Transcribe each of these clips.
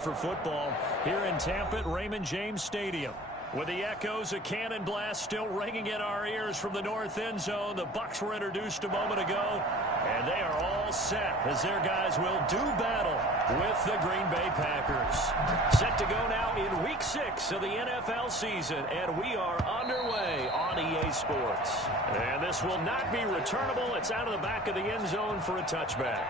For football here in Tampa at Raymond James Stadium. With the echoes of cannon blast still ringing in our ears from the north end zone, the Bucs were introduced a moment ago, and they are all set as their guys will do battle with the Green Bay Packers. Set to go now in Week 6 of the NFL season, and we are underway on EA Sports. And this will not be returnable. It's out of the back of the end zone for a touchback.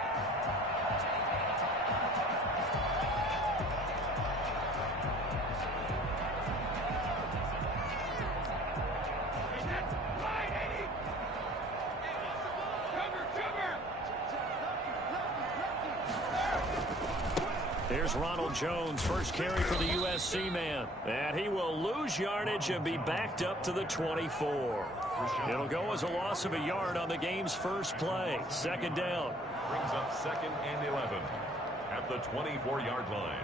Here's Ronald Jones, first carry for the USC man. And he will lose yardage and be backed up to the 24. It'll go as a loss of a yard on the game's first play. Second down. Brings up 2nd and 11 at the 24-yard line.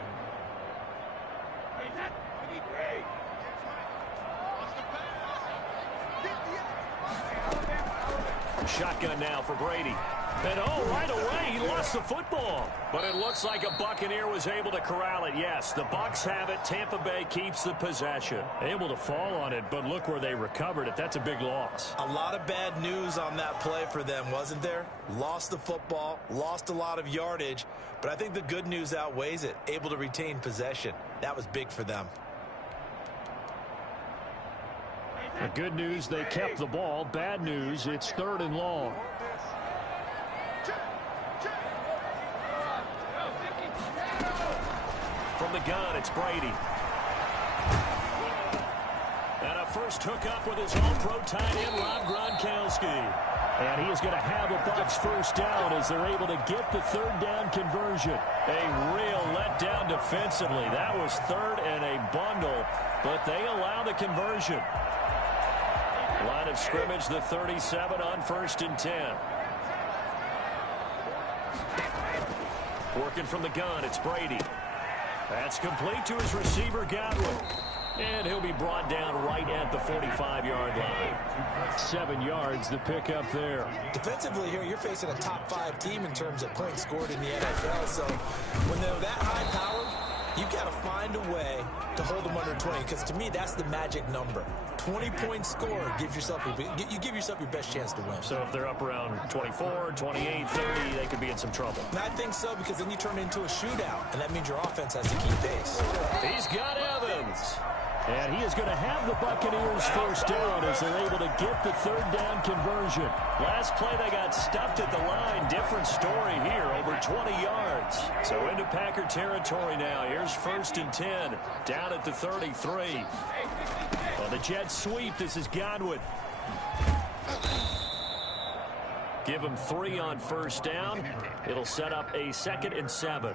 Shotgun now for Brady. And right away, he lost the football. But it looks like a Buccaneer was able to corral it. Yes, the Bucs have it. Tampa Bay keeps the possession. Able to fall on it, but look where they recovered it. That's a big loss. A lot of bad news on that play for them, wasn't there? Lost the football, lost a lot of yardage, but I think the good news outweighs it. Able to retain possession. That was big for them. The good news, they kept the ball. Bad news, it's 3rd and long. From the gun, it's Brady. And a first hookup with his all-pro tight end, Rob Gronkowski. And he is going to have a Bucs first down as they're able to get the 3rd down conversion. A real letdown defensively. That was 3rd and a bundle, but they allow the conversion. Line of scrimmage, the 37 on 1st and 10. Working from the gun, it's Brady. That's complete to his receiver, Godwin. And he'll be brought down right at the 45-yard line. 7 yards, the pickup there. Defensively here, you're facing a top 5 team in terms of points scored in the NFL. So when they're that high-powered, you've got to find a way to hold them under 20. Because to me, that's the magic number. 20-point score gives yourself you give yourself your best chance to win. So if they're up around 24, 28, 30, they could be in some trouble. And I think so, because then you turn it into a shootout, and that means your offense has to keep pace. He's got Evans. And he is going to have the Buccaneers first down as they're able to get the 3rd down conversion. Last play, they got stuffed at the line. Different story here, over 20 yards. So into Packer territory now. Here's 1st and 10, down at the 33. On the jet sweep, this is Godwin. Give him 3 on first down. It'll set up a 2nd and 7.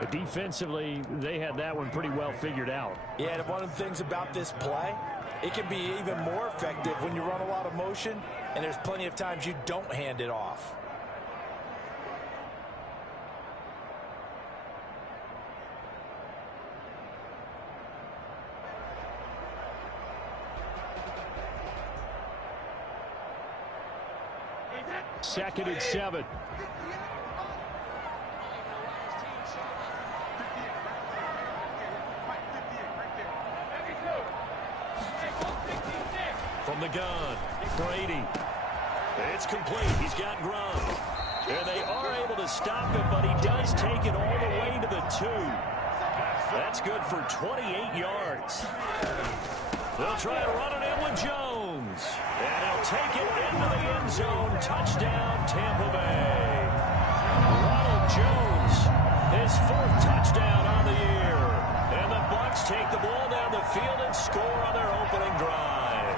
But defensively, they had that one pretty well figured out. Yeah, and one of the things about this play, it can be even more effective when you run a lot of motion, and there's plenty of times you don't hand it off. Second and 7. From the gun, Brady. It's complete. He's got Gronk. And they are able to stop him, but he does take it all the way to the 2. That's good for 28 yards. They'll try to run it in with Jones. And he'll take it into the end zone. Touchdown, Tampa Bay. Ronald Jones, his 4th touchdown on the year. And the Bucs take the ball down the field and score on their opening drive.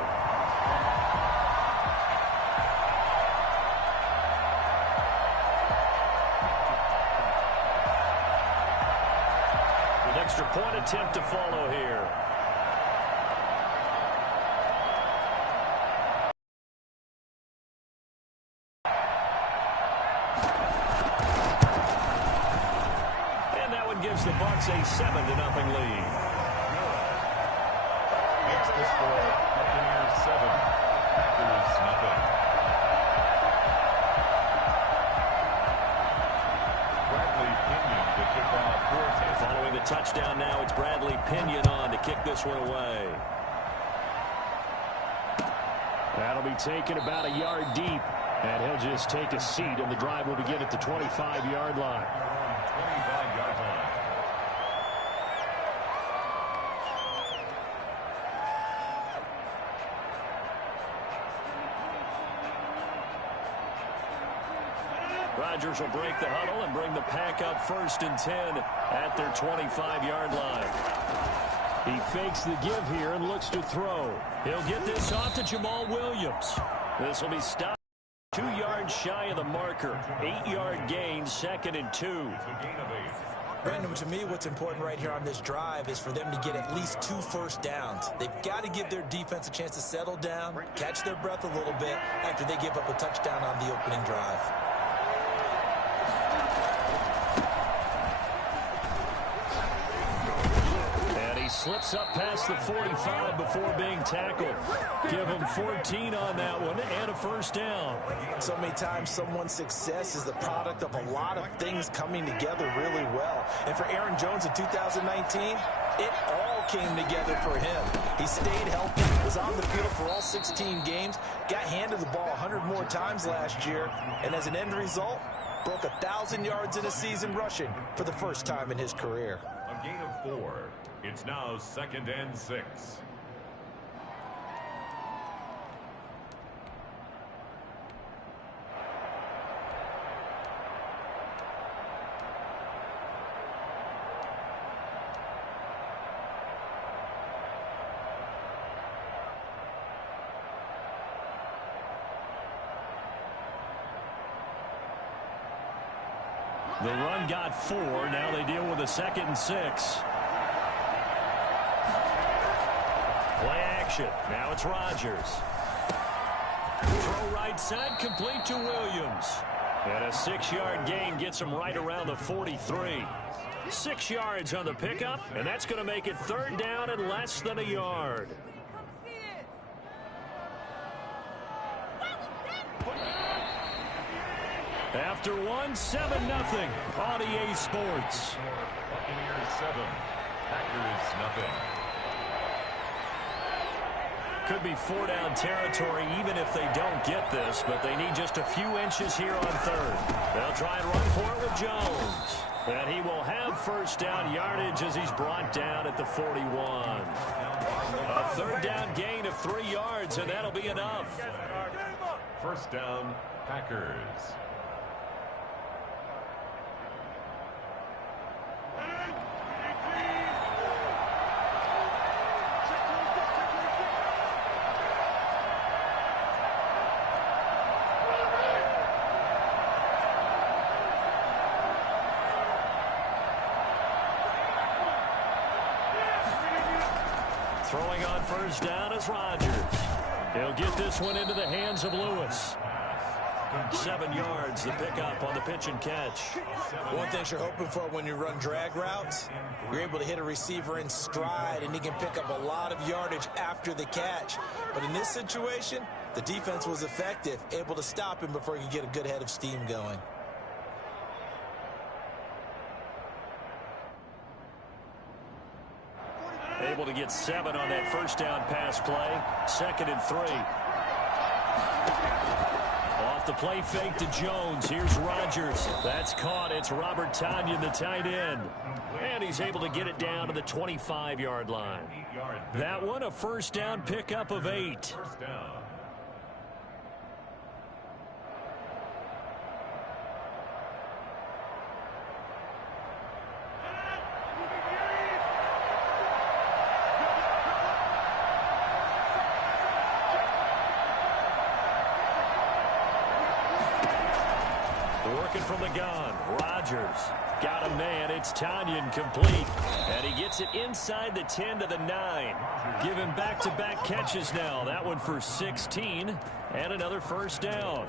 An extra point attempt to follow here. Gives the Bucs a 7-0 lead. Makes the score Buccaneers 7, Packers nothing. touchdown now. It's Bradley Pinion on to kick this one away. That'll be taken about a yard deep. And he'll just take a seat, and the drive will begin at the 25-yard line. 25-yard line. Rodgers will break the huddle and bring the pack up 1st and 10 at their 25-yard line. He fakes the give here and looks to throw. He'll get this off to Jamal Williams. This will be stopped 2 yards shy of the marker. 8-yard gain, 2nd and 2. Brandon, to me, what's important right here on this drive is for them to get at least 2 first downs. They've got to give their defense a chance to settle down, catch their breath a little bit after they give up a touchdown on the opening drive. He slips up past the 45 before being tackled. Give him 14 on that one and a first down. So many times someone's success is the product of a lot of things coming together really well. And for Aaron Jones in 2019, it all came together for him. He stayed healthy, was on the field for all 16 games, got handed the ball 100 more times last year, and as an end result, broke 1,000 yards in a season rushing for the first time in his career. A gain of 4. It's now 2nd and 6. The run got 4. Now they deal with a 2nd and 6. Play action. Now it's Rodgers. Throw right side, complete to Williams. And a 6-yard gain gets him right around the 43. 6 yards on the pickup, and that's going to make it 3rd down and less than a yard. After 1, 7-0 on EA Sports. Buccaneers 7, Packers 0. Could be 4-down territory even if they don't get this, but they need just a few inches here on 3rd. They'll try and run for it with Jones. And he will have 1st down yardage as he's brought down at the 41. A 3rd down gain of 3 yards, and that'll be enough. 1st down, Packers. Throwing on 1st down is Rodgers. He'll get this one into the hands of Lewis. 7 yards, the pickup on the pitch and catch. One thing you're hoping for when you run drag routes, you're able to hit a receiver in stride, and he can pick up a lot of yardage after the catch. But in this situation, the defense was effective, able to stop him before he could get a good head of steam going. Able to get 7 on that 1st down pass play. 2nd and 3. Off the play fake to Jones. Here's Rodgers. That's caught. It's Robert Tonyan, the tight end. And he's able to get it down to the 25-yard line. That one, a 1st down pickup of 8. 1st down. Working from the gun, Rodgers got a man. It's Tonyan complete, and he gets it inside the 10 to the 9. Give him back-to-back catches now. That one for 16 and another 1st down.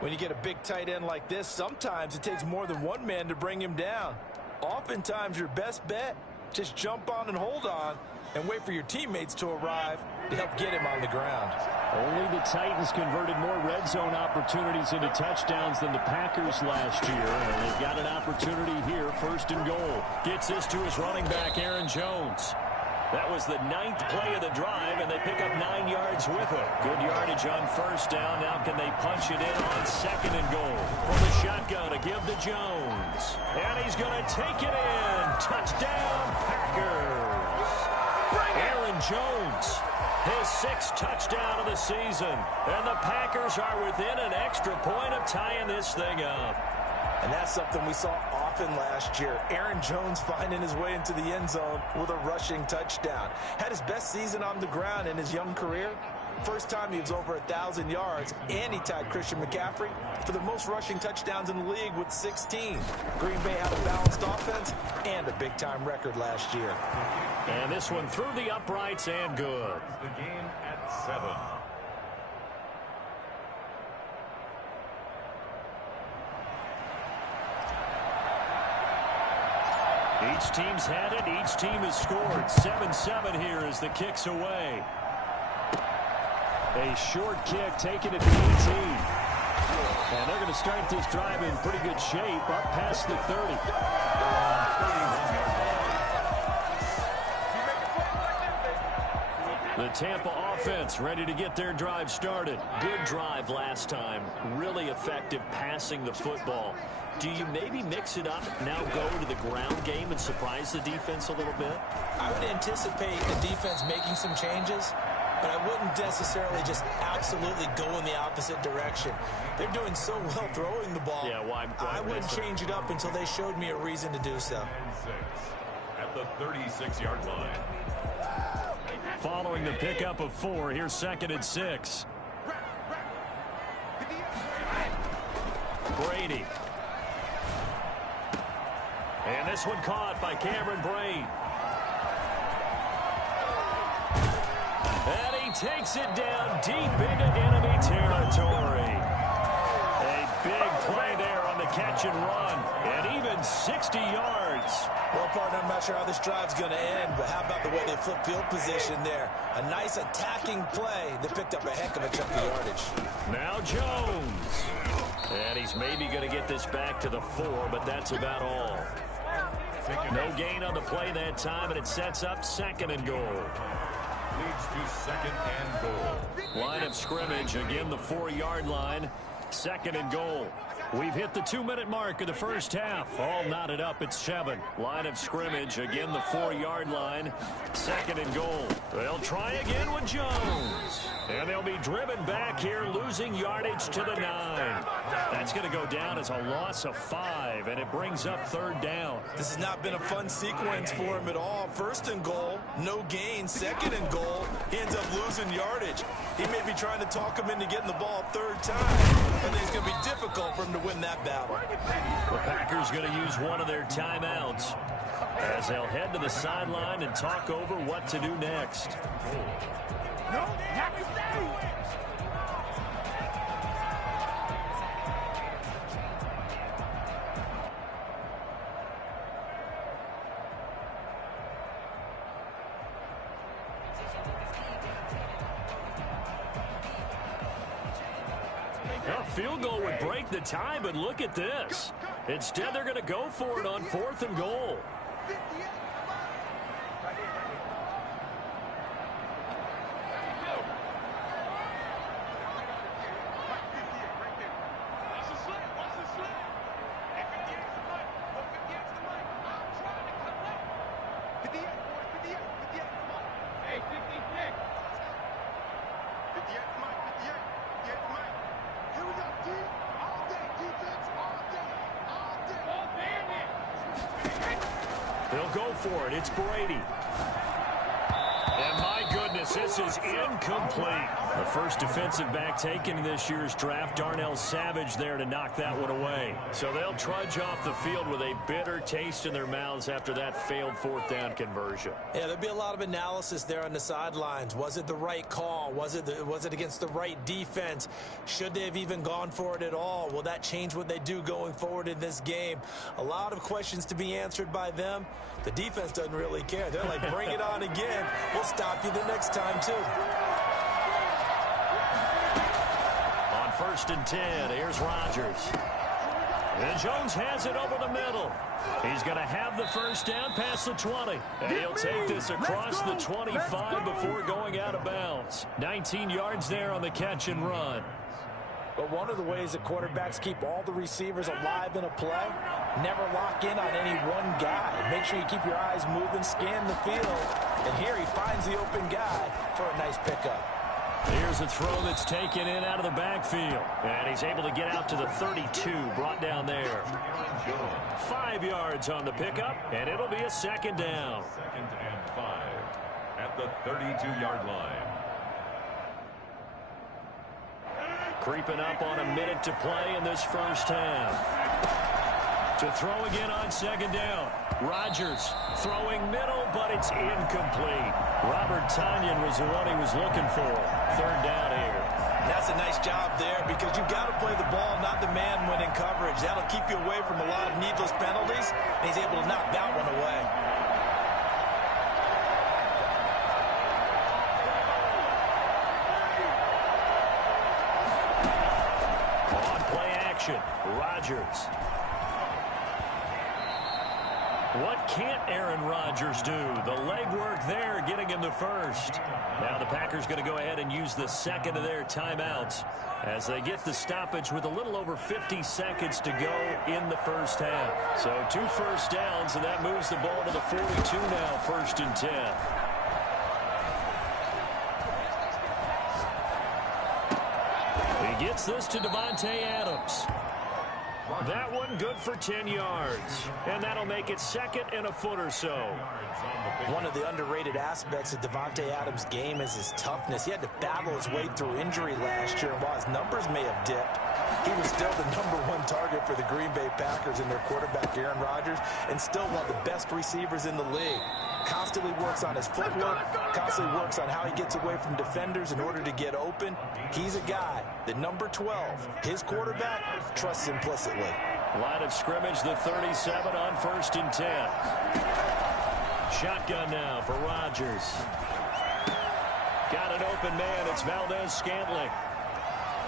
When you get a big tight end like this, sometimes it takes more than one man to bring him down. Oftentimes your best bet, just jump on and hold on and wait for your teammates to arrive to help get him on the ground. Only the Titans converted more red zone opportunities into touchdowns than the Packers last year, and they've got an opportunity here, 1st and goal. Gets this to his running back, Aaron Jones. That was the 9th play of the drive, and they pick up 9 yards with it. Good yardage on 1st down. Now can they punch it in on 2nd and goal? From the shotgun to give to Jones. And he's going to take it in. Touchdown, Packers. Aaron Jones, his 6th touchdown of the season. And the Packers are within an extra point of tying this thing up. And that's something we saw often last year. Aaron Jones finding his way into the end zone with a rushing touchdown. Had his best season on the ground in his young career. First time he was over 1,000 yards, and he tied Christian McCaffrey for the most rushing touchdowns in the league with 16. Green Bay had a balanced offense and a big-time record last year. And this one through the uprights and good. The game at 7. Each team's had it. Each team has scored. 7-7 here as the kick's away. A short kick taken at the 18. And they're going to start this drive in pretty good shape up past the 30. The Tampa offense ready to get their drive started. Good drive last time. Really effective passing the football. Do you maybe mix it up, now go to the ground game and surprise the defense a little bit? I would anticipate the defense making some changes, but I wouldn't necessarily just absolutely go in the opposite direction. They're doing so well throwing the ball. Yeah, why I wouldn't change it up until they showed me a reason to do so. At the 36-yard line. Following the pickup of 4, here's 2nd and 6. Brady. And this one caught by Cameron Brate. And he takes it down deep into enemy territory. A big play there on the catch and run. And even 60 yards. Well, partner, I'm not sure how this drive's going to end, but how about the way they flip field position there? A nice attacking play that picked up a heck of a chunk of yardage. Now Jones. And he's maybe going to get this back to the 4, but that's about all. No gain on the play that time, and it sets up 2nd and goal. Leads to 2nd and goal. Line of scrimmage, again the 4-yard line. 2nd and goal. We've hit the 2-minute mark of the first half. All knotted up at 7. Line of scrimmage, again the 4-yard line. 2nd and goal. They'll try again with Jones. And they'll be driven back here, losing yardage to the 9. That's going to go down as a loss of 5, and it brings up 3rd down. This has not been a fun sequence for him at all. 1st and goal, no gain. 2nd and goal, he ends up losing yardage. He may be trying to talk him into getting the ball 3rd time. I think it's going to be difficult for him to win that battle. The Packers going to use one of their timeouts as they'll head to the sideline and talk over what to do next. A field goal would break the tie, but look at this. Instead, they're going to go for it on 4th and goal. They'll go for it. It's Brady. And my goodness, this is incomplete. The first defensive back taken in this year's draft, Darnell Savage, there to knock that one away. So they'll trudge off the field with a bitter taste in their mouths after that failed 4th down conversion. Yeah, there'll be a lot of analysis there on the sidelines. Was it the right call? Was it against the right defense? Should they have even gone for it at all? Will that change what they do going forward in this game? A lot of questions to be answered by them. The defense doesn't really care. They're like, bring it on again. We'll stop you the next time, too. On 1st and 10, here's Rodgers. And Jones has it over the middle. He's going to have the first down past the 20. And he'll take this across the 25 before going out of bounds. 19 yards there on the catch and run. But one of the ways that quarterbacks keep all the receivers alive in a play, never lock in on any one guy. Make sure you keep your eyes moving, scan the field. And here he finds the open guy for a nice pickup. Here's a throw that's taken in out of the backfield. And he's able to get out to the 32, brought down there. 5 yards on the pickup, and it'll be a second down. 2nd and 5 at the 32-yard line. Creeping up on a minute to play in this first half. To throw again on 2nd down. Rodgers throwing middle, but it's incomplete. Robert Tonyan was the one he was looking for. 3rd down here. That's a nice job there because you've got to play the ball, not the man when in coverage. That'll keep you away from a lot of needless penalties, and he's able to knock that one away. On play action, Rodgers. What can't Aaron Rodgers do? The legwork there getting him the first. Now the Packers going to go ahead and use the second of their timeouts as they get the stoppage with a little over 50 seconds to go in the first half. So 2 first downs, and that moves the ball to the 42 now, 1st and 10. He gets this to Davante Adams. That one good for 10 yards. And that'll make it 2nd and a foot or so. One of the underrated aspects of Davante Adams' game is his toughness. He had to battle his way through injury last year, and while his numbers may have dipped, he was still the #1 target for the Green Bay Packers and their quarterback, Aaron Rodgers, and still one of the best receivers in the league. Constantly works on his footwork, constantly works on how he gets away from defenders in order to get open. He's a guy that number 12, his quarterback, trusts implicitly. Line of scrimmage, the 37 on 1st and 10. Shotgun now for Rodgers. Got an open man. It's Valdez-Scantling.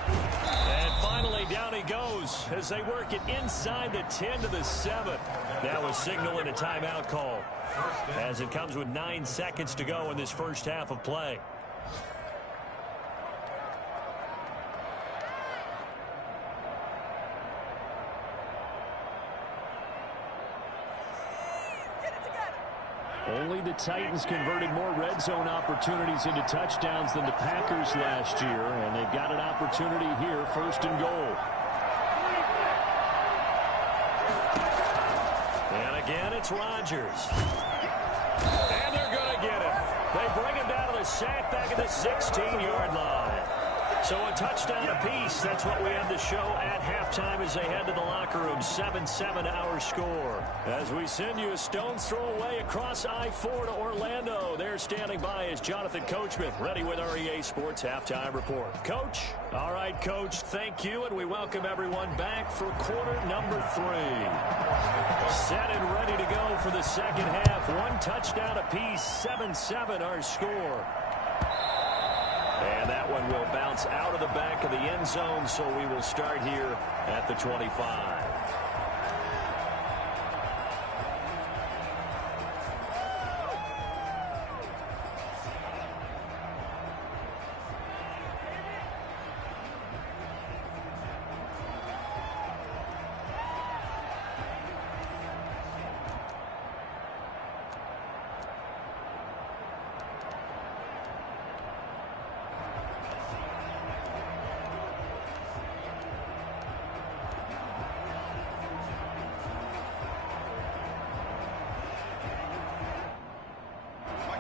And finally, down he goes as they work it inside the 10 to the 7. That was signaling a timeout call as it comes with 9 seconds to go in this first half of play. Only the Titans converted more red zone opportunities into touchdowns than the Packers last year, and they've got an opportunity here, 1st and goal. And again, it's Rodgers. And they're going to get him. They bring him down to the sack back at the 16-yard line. So a touchdown apiece. That's what we have to show at halftime as they head to the locker room. 7-7 our score. As we send you a stone's throw away across I-4 to Orlando. There standing by is Jonathan Coachman, ready with our EA Sports Halftime Report. Coach? All right, Coach, thank you, and we welcome everyone back for quarter number 3. Set and ready to go for the second half. 1 touchdown apiece, 7-7 our score. And that one will bounce out of the back of the end zone, so we will start here at the 25.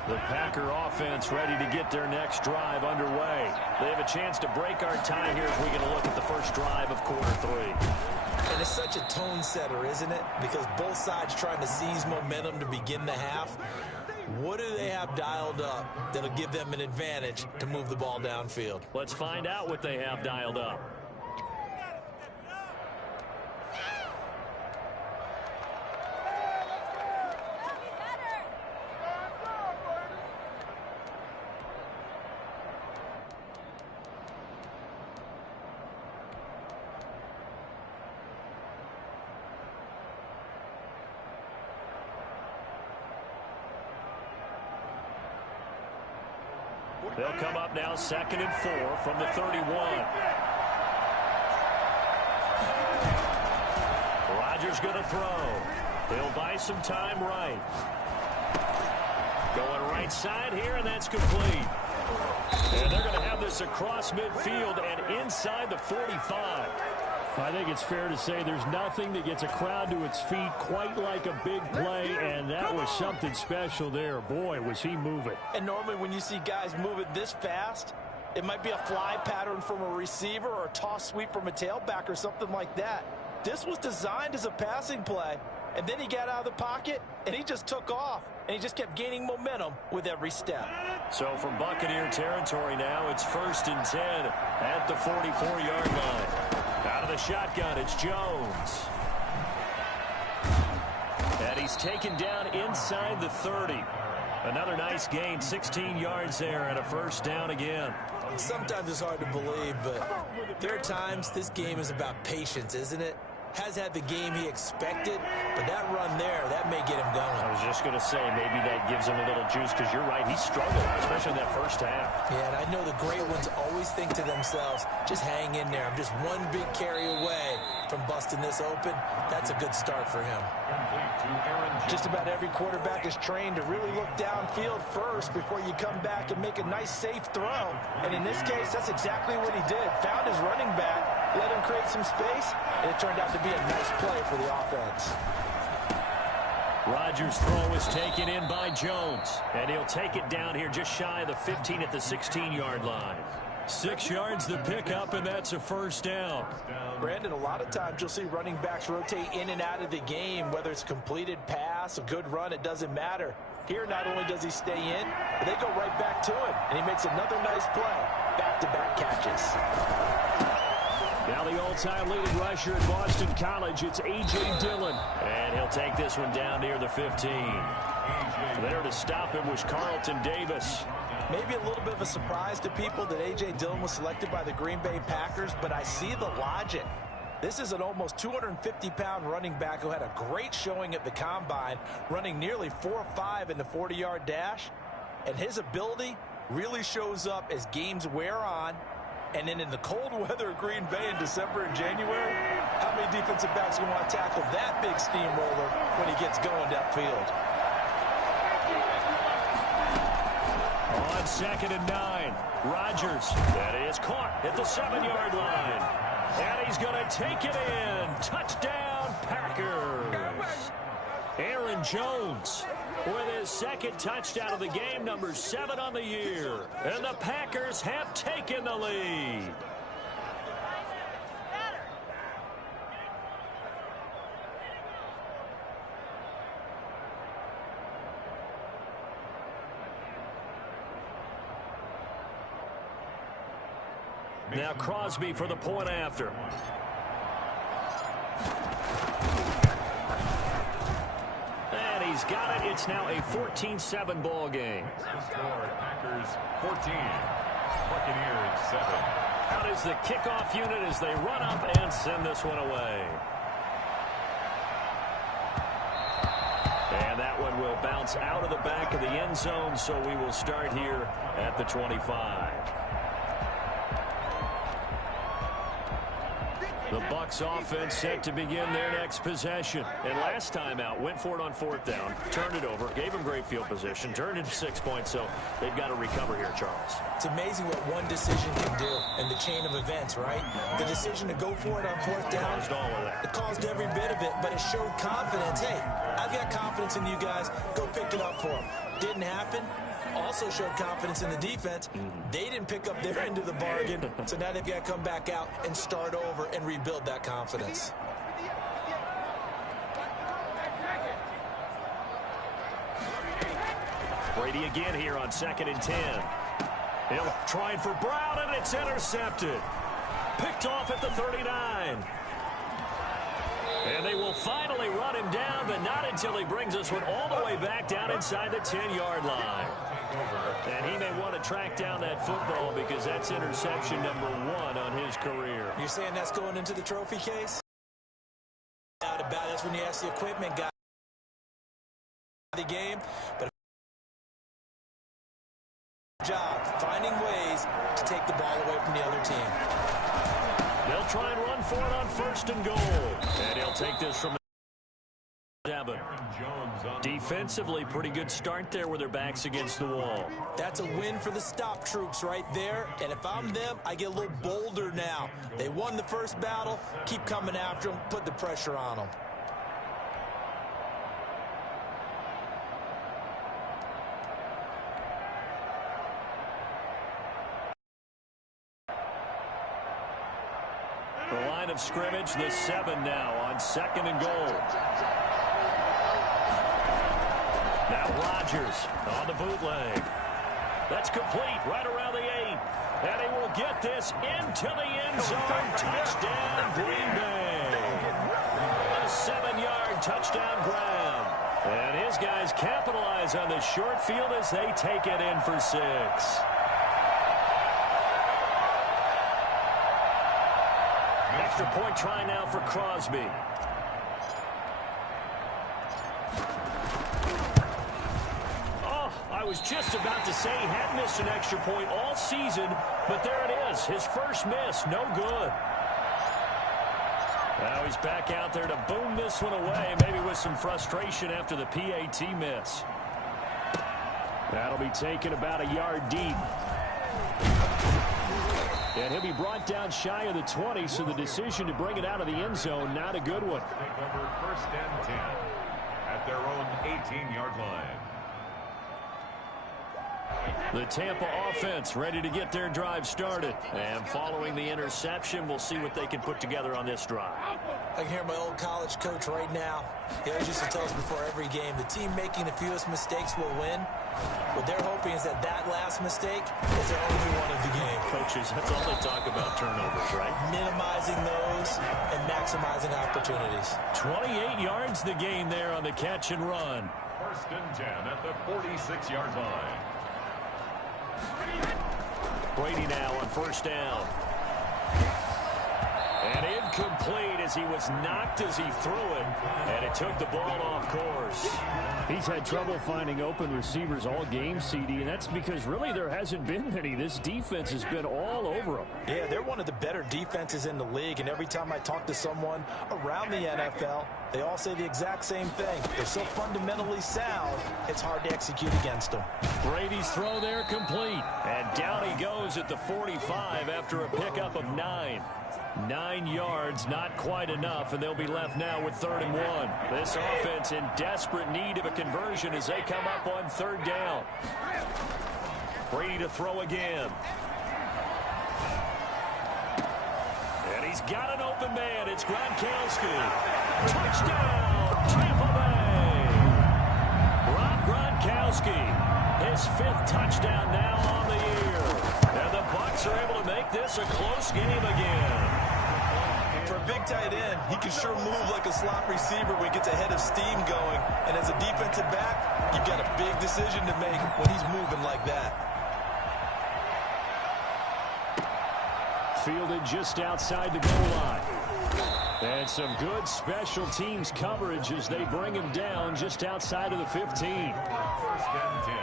The Packer offense ready to get their next drive underway. They have a chance to break our tie here as we get a look at the first drive of quarter 3. And it's such a tone setter, isn't it? Because both sides trying to seize momentum to begin the half. What do they have dialed up that'll give them an advantage to move the ball downfield? Let's find out what they have dialed up. They'll come up now 2nd and 4 from the 31. Rodgers going to throw. He'll buy some time right. Going right side here, and that's complete. And they're going to have this across midfield and inside the 45. I think it's fair to say there's nothing that gets a crowd to its feet quite like a big play, and that was something special there. Boy, was he moving. And normally when you see guys moving this fast, it might be a fly pattern from a receiver or a toss sweep from a tailback or something like that. This was designed as a passing play, and then he got out of the pocket, and he just took off, and he just kept gaining momentum with every step. So from Buccaneer territory now, it's 1st and 10 at the 44-yard line. Out of the shotgun, it's Jones. And he's taken down inside the 30. Another nice gain, 16 yards there, and a 1st down again. Sometimes it's hard to believe, but there are times this game is about patience, isn't it? Has had the game he expected, but that run there, that may get him going. I was just going to say, maybe that gives him a little juice, because you're right, he struggled, especially in that 1st half. Yeah, and I know the great ones always think to themselves, just hang in there. I'm just one big carry away from busting this open. That's a good start for him. Just about every quarterback is trained to really look downfield first before you come back and make a nice, safe throw. And in this case, that's exactly what he did. Found his running back, let him create some space, and it turned out to be a nice play for the offense. Rodgers' throw is taken in by Jones, and he'll take it down here just shy of the 15 at the 16-yard line. 6 yards the pickup, and that's a 1st down. Brandon, a lot of times you'll see running backs rotate in and out of the game, whether it's completed pass, a good run, it doesn't matter. Here, not only does he stay in, but they go right back to him, and he makes another nice play. Back-to-back catches. Now the all-time leading rusher at Boston College, it's A.J. Dillon. And he'll take this one down near the 15. There to stop him was Carlton Davis. Maybe a little bit of a surprise to people that A.J. Dillon was selected by the Green Bay Packers, but I see the logic. This is an almost 250-pound running back who had a great showing at the Combine, running nearly 4.5 in the 40-yard dash. And his ability really shows up as games wear on. And then in the cold weather of Green Bay in December and January, how many defensive backs are going to want to tackle that big steamroller when he gets going downfield? On 2nd and 9, Rodgers. That is caught at the 7-yard line. And he's going to take it in. Touchdown, Packers. Aaron Jones with his 2nd touchdown of the game, number 7 on the year. And the Packers have taken the lead. Now Crosby for the point after. And he's got it. It's now a 14-7 ball game. Packers 14, Buccaneers 7. Out is the kickoff unit as they run up and send this one away. And that one will bounce out of the back of the end zone, so we will start here at the 25. The Bucs offense set to begin their next possession. And last time out, went for it on 4th down, turned it over, gave them great field position, turned into 6 points, so they've got to recover here, Charles. It's amazing what one decision can do in the chain of events, right? The decision to go for it on 4th down, Caused all of that. It caused every bit of it, but it showed confidence. Hey, I've got confidence in you guys. Go pick it up for them. Didn't happen. Also showed confidence in the defense. They didn't pick up their end of the bargain, so now they've got to come back out and start over and rebuild that confidence. Brady again here on 2nd and 10. He'll try for Brown, and it's intercepted. Picked off at the 39. And they will finally run him down, but not until he brings this one all the way back down inside the 10-yard line. And he may want to track down that football because that's interception number 1 on his career. You're saying that's going into the trophy case? Out about that's when you ask the equipment guy the game, but Job finding ways to take the ball away from the other team. They'll try and run for it on 1st and goal. And he'll take this from 7. Defensively, pretty good start there with their backs against the wall. That's a win for the stop troops right there. And if I'm them, I get a little bolder now. They won the first battle. Keep coming after them. Put the pressure on them. The line of scrimmage, the 7 now on 2nd and goal. Now Rodgers on the bootleg. That's complete right around the 8. And he will get this into the end zone. Touchdown, Green Bay. A 7-yard touchdown grab. And his guys capitalize on the short field as they take it in for 6. Extra point try now for Crosby. Oh, I was just about to say he had missed an extra point all season, but there it is. His first miss, no good. Now he's back out there to boom this one away, maybe with some frustration after the PAT miss. That'll be taken about a yard deep. And he'll be brought down shy of the 20, so the decision to bring it out of the end zone, not a good one. Take over 1st and 10 at their own 18-yard line. The Tampa offense ready to get their drive started. And following the interception, we'll see what they can put together on this drive. I can hear my old college coach right now. He always used to tell us before every game, the team making the fewest mistakes will win. What they're hoping is that that last mistake is their only one of the game. Coaches, that's all they talk about, turnovers, right? Minimizing those and maximizing opportunities. 28 yards the gain there on the catch and run. 1st and 10 at the 46-yard line. Brady now on 1st down. And incomplete as he was knocked as he threw it. And it took the ball off course. He's had trouble finding open receivers all game, CD, and that's because really there hasn't been many. This defense has been all over him. Yeah, they're one of the better defenses in the league, and every time I talk to someone around the NFL, they all say the exact same thing. They're so fundamentally sound, it's hard to execute against them. Brady's throw there complete. And down he goes at the 45 after a pickup of 9. 9 yards, not quite enough, and they'll be left now with 3rd and 1. This offense in desperate need of a conversion as they come up on 3rd down. Brady to throw again. And he's got an open man. It's Gronkowski. Touchdown, Tampa Bay. Rob Gronkowski, his 5th touchdown now on the year. And the Bucs are able to make this a close game again. For a big tight end, he can sure move like a slot receiver when he gets a head of steam going. And as a defensive back, you've got a big decision to make when he's moving like that. Fielded just outside the goal line. And some good special teams coverage as they bring him down just outside of the 15. 1st and 10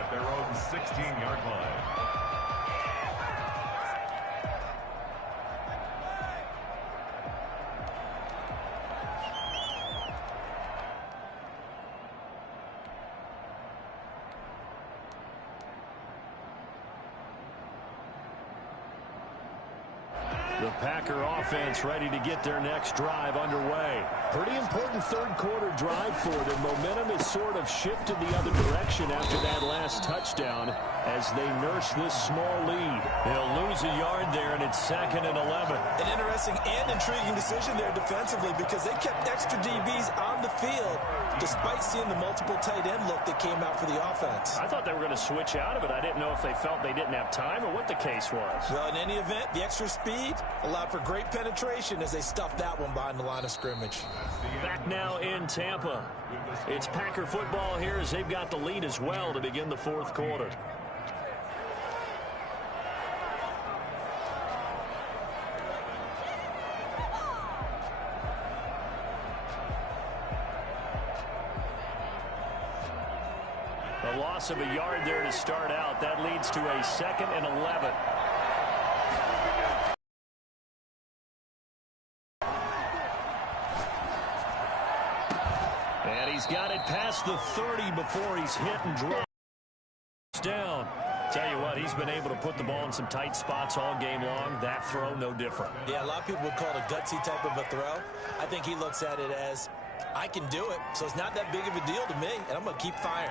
at their own 16-yard line. The Packer offense ready to get their next drive underway. Pretty important 3rd quarter drive for them. Momentum has sort of shifted the other direction after that last touchdown as they nurse this small lead. They'll lose a yard there, and it's 2nd and 11. An interesting and intriguing decision there defensively because they kept extra DBs on the field despite seeing the multiple tight end look that came out for the offense. I thought they were going to switch out of it. I didn't know if they felt they didn't have time or what the case was. Well, in any event, the extra speed allowed for great penetration as they stuffed that one behind the line of scrimmage. Back now in Tampa. It's Packer football here as they've got the lead as well to begin the 4th quarter. A loss of a yard there to start out. That leads to a 2nd and 11. And he's got it past the 30 before he's hit and dropped down. Tell you what, he's been able to put the ball in some tight spots all game long. That throw, no different. Yeah, a lot of people would call it a gutsy type of a throw. I think he looks at it as, I can do it, so it's not that big of a deal to me, and I'm going to keep firing.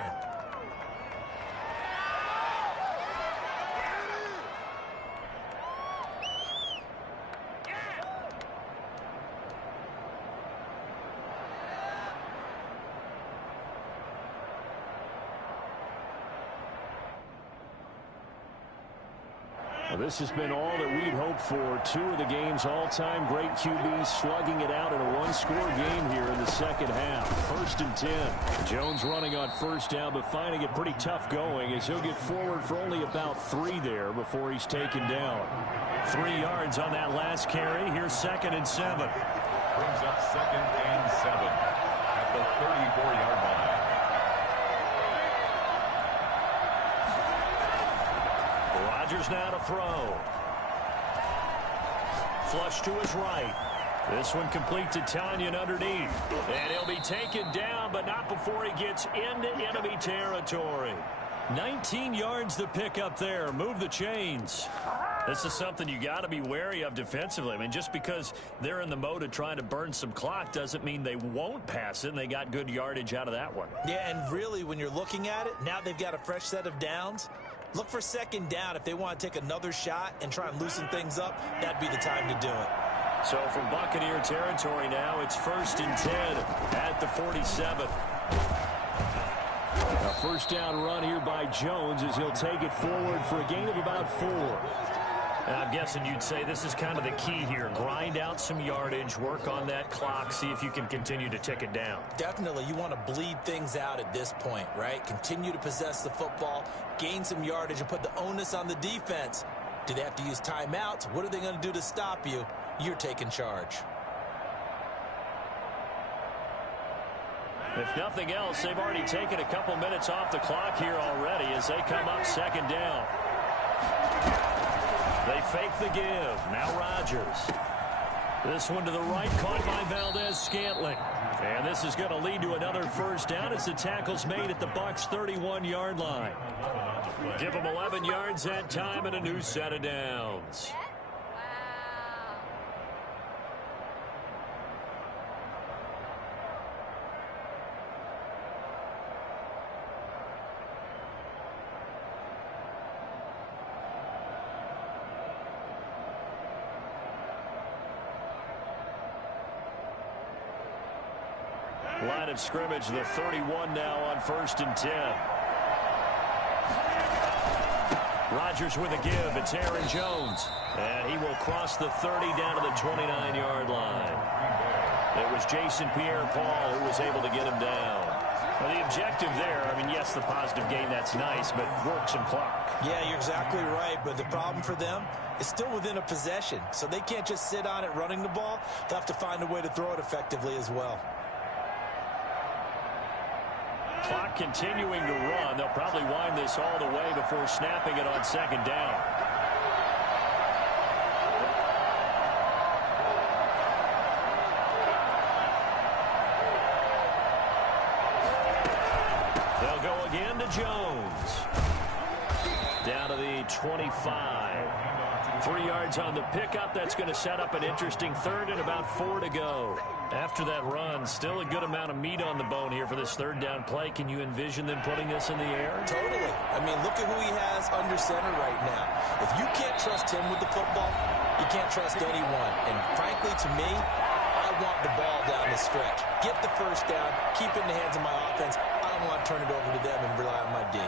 Well, this has been all that we'd hoped for. 2 of the game's all-time great QBs slugging it out in a one-score game here in the second half. 1st and 10. Jones running on first down, but finding it pretty tough going as he'll get forward for only about 3 there before he's taken down. 3 yards on that last carry. Here's 2nd and 7. Brings up 2nd and 7 at the 34-yard line. Rodgers now to throw. Flush to his right. This one complete to Tanyan underneath. And he'll be taken down, but not before he gets into enemy territory. 19 yards to pick up there. Move the chains. This is something you got to be wary of defensively. I mean, just because they're in the mode of trying to burn some clock doesn't mean they won't pass it, and they got good yardage out of that one. Yeah, and really, when you're looking at it, now they've got a fresh set of downs. Look for 2nd down. If they want to take another shot and try and loosen things up, that'd be the time to do it. So from Buccaneer territory now, it's 1st and 10 at the 47. A first down run here by Jones as he'll take it forward for a gain of about 4. And I'm guessing you'd say this is kind of the key here. Grind out some yardage, work on that clock, see if you can continue to tick it down. Definitely, you want to bleed things out at this point, right? Continue to possess the football, gain some yardage, and put the onus on the defense. Do they have to use timeouts? What are they going to do to stop you? You're taking charge. If nothing else, they've already taken a couple minutes off the clock here already as they come up 2nd down. They fake the give. Now Rodgers. This one to the right, caught by Valdez-Scantling. And this is going to lead to another first down as the tackle's made at the Bucs' 31-yard line. Give them 11 yards that time and a new set of downs. Line of scrimmage, the 31 now on 1st and 10. Rodgers with a give. It's Aaron Jones. And he will cross the 30 down to the 29-yard line. It was Jason Pierre-Paul who was able to get him down. Well, the objective there, I mean, yes, the positive gain, that's nice, but work some clock. Yeah, you're exactly right, but the problem for them is still within a possession. So they can't just sit on it running the ball. They'll have to find a way to throw it effectively as well. Clock continuing to run. They'll probably wind this all the way before snapping it on 2nd down. They'll go again to Jones. Down to the 25. 3 yards on the pickup. That's going to set up an interesting 3rd and about 4 to go. After that run, still a good amount of meat on the bone here for this 3rd down play. Can you envision them putting this in the air? Totally. I mean, look at who he has under center right now. If you can't trust him with the football, you can't trust anyone. And frankly, to me, I want the ball down the stretch. Get the first down, keep it in the hands of my offense. I don't want to turn it over to them and rely on my D.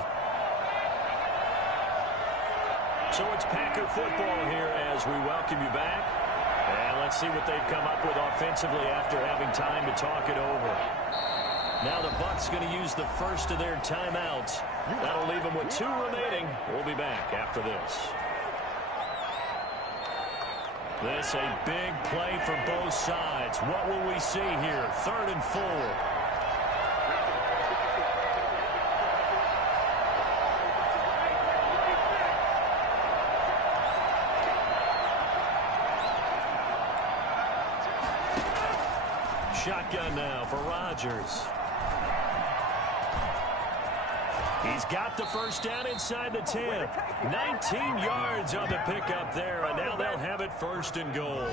So it's Packer football here as we welcome you back. And let's see what they've come up with offensively after having time to talk it over. Now the Bucs going to use the first of their timeouts. That'll leave them with 2 remaining. We'll be back after this. This a big play for both sides. What will we see here? 3rd and 4. shotgun now for Rodgers. He's got the first down inside the 10. 19 yards on the pickup there, and now they'll have it first and goal.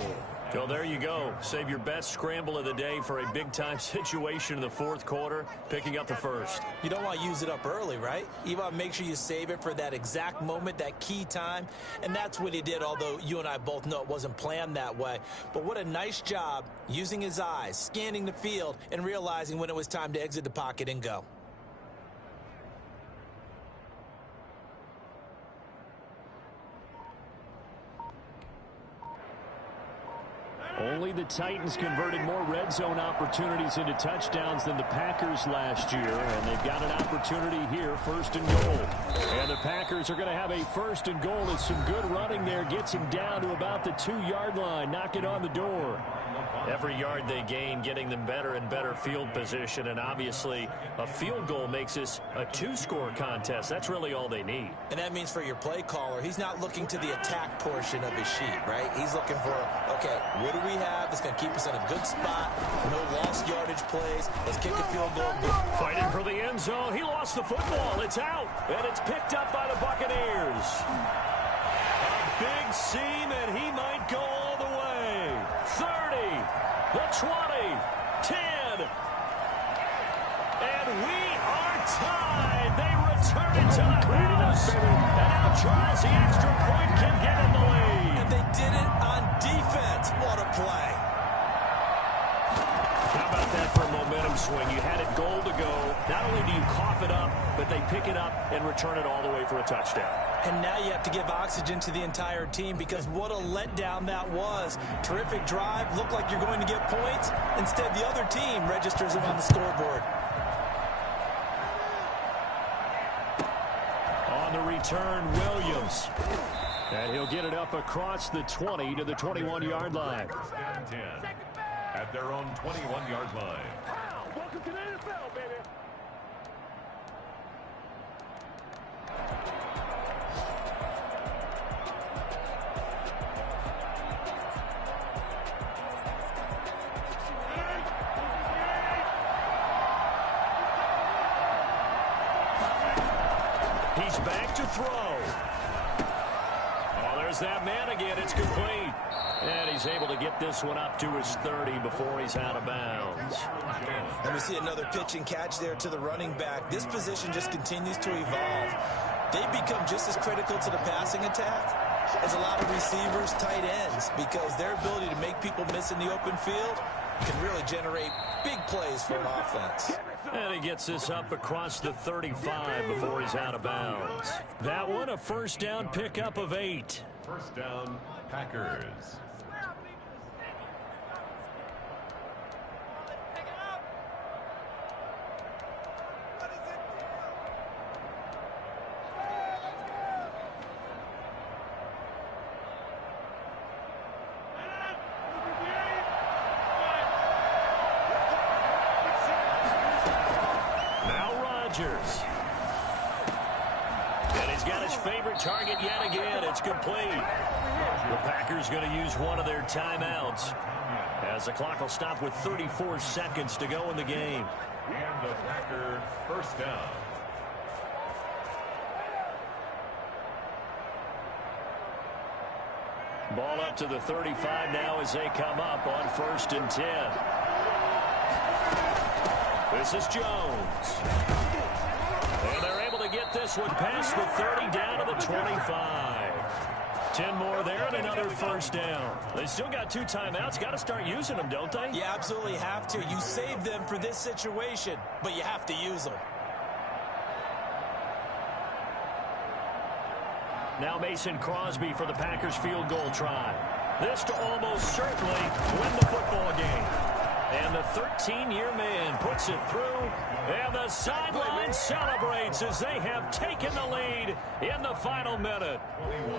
So there you go. Save your best scramble of the day for a big-time situation in the fourth quarter, picking up the first. You don't want to use it up early, right? You want to make sure you save it for that exact moment, that key time, and that's what he did, although you and I both know it wasn't planned that way. But what a nice job using his eyes, scanning the field, and realizing when it was time to exit the pocket and go. Only the Titans converted more red zone opportunities into touchdowns than the Packers last year, and they've got an opportunity here, first and goal. And the Packers are going to have a first and goal. It's some good running there. Gets him down to about the 2-yard line. Knock it on the door. Every yard they gain, getting them better and better field position, and obviously a field goal makes this a 2-score contest. That's really all they need. And that means for your play caller, he's not looking to the attack portion of his sheet, right? He's looking for, okay, what do we have that's going to keep us in a good spot? No lost yardage plays. Let's kick a field goal. Fighting for the end zone. He lost the football. It's out, and it's picked up by the Buccaneers. A big seam, and he might go all the way. 30, the 20, 10, and we are tied. They return it to the house, and now tries the extra point, can get in the lead. And they did it on defense. What a play. How about that for a momentum swing? You had it goal to go. Not only do you cough it up, but they pick it up and return it all the way for a touchdown. And now you have to give oxygen to the entire team, because what a letdown that was. Terrific drive. Looked like you're going to get points. Instead, the other team registers it on the scoreboard. On the return, Williams. And he'll get it up across the 20 to the 21-yard line. First and 10 at their own 21-yard line. Welcome to the NFL, baby. He's back to throw. Oh, there's that man again. It's complete. And he's able to get this one up to his 30 before he's out of bounds. And we see another pitch and catch there to the running back. This position just continues to evolve. They become just as critical to the passing attack as a lot of receivers, tight ends, because their ability to make people miss in the open field can really generate big plays for an offense. And he gets this up across the 35 before he's out of bounds. That one, a first down pickup of 8. First down, Packers. And he's got his favorite target yet again. It's complete. The Packers going to use one of their timeouts, as the clock will stop with 34 seconds to go in the game. And the Packer first down. Ball up to the 35 now as they come up on 1st and 10. This is Jones. And they're able to get this one past the 30 down to the 25. 10 more there and another first down. They still got 2 timeouts. Got to start using them, don't they? You absolutely have to. You save them for this situation, but you have to use them. Now Mason Crosby for the Packers field goal try. This to almost certainly win the football game. And the 13-year man puts it through, and the sideline celebrates as they have taken the lead in the final minute.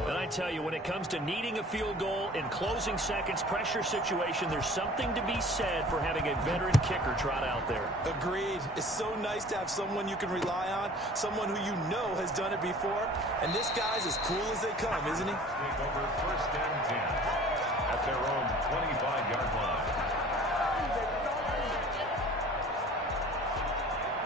And I tell you, when it comes to needing a field goal in closing seconds, pressure situation, there's something to be said for having a veteran kicker trot out there. Agreed. It's so nice to have someone you can rely on, someone who you know has done it before. And this guy's as cool as they come, isn't he? Take over 1st and 10 at their own 25-yard line.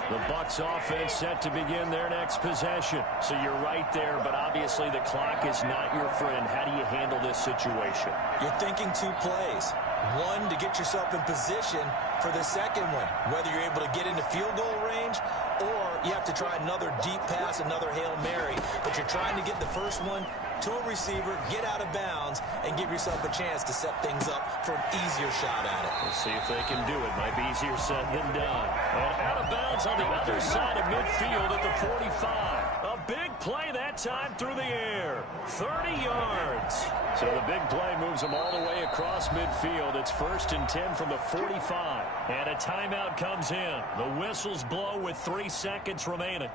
The Bucs offense set to begin their next possession. So you're right there, but obviously the clock is not your friend. How do you handle this situation? You're thinking two plays. One, to get yourself in position for the second one, whether you're able to get into field goal range or you have to try another deep pass, another Hail Mary. But you're trying to get the first one to a receiver, get out of bounds, and give yourself a chance to set things up for an easier shot at it. We'll see if they can do it. Might be easier said than done. And out of bounds on the other side of midfield at the 45. A big play that time through the air. 30 yards. So the big play moves them all the way across midfield. It's 1st and 10 from the 45. And a timeout comes in. The whistles blow with 3 seconds remaining.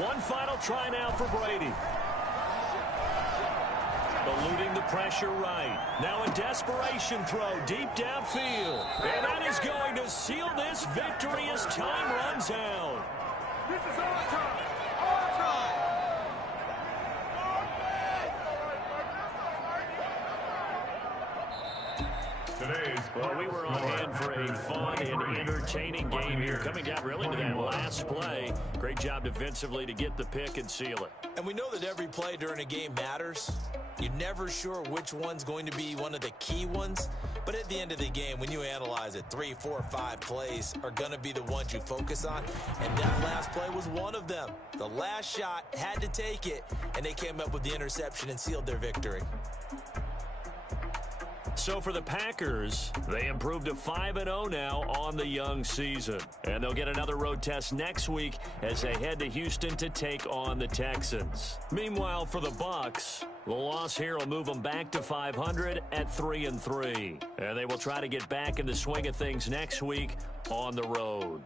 One final try now for Brady. Eluding the pressure right. Now a desperation throw deep downfield. And that is going to seal this victory as time runs out. This is our time. Our time. Well, we were on hand for a fun and entertaining game here. Coming down really to that last play. Great job defensively to get the pick and seal it. And we know that every play during a game matters. You're never sure which one's going to be one of the key ones. But at the end of the game, when you analyze it, 3, 4, 5 plays are going to be the ones you focus on. And that last play was one of them. The last shot had to take it, and they came up with the interception and sealed their victory. So for the Packers, they improved to 5-0 now on the young season. And they'll get another road test next week as they head to Houston to take on the Texans. Meanwhile, for the Bucs, the loss here will move them back to 500 at 3-3. And they will try to get back in the swing of things next week on the road.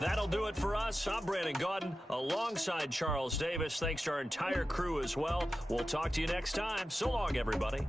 That'll do it for us. I'm Brandon Gaudin alongside Charles Davis. Thanks to our entire crew as well. We'll talk to you next time. So long, everybody.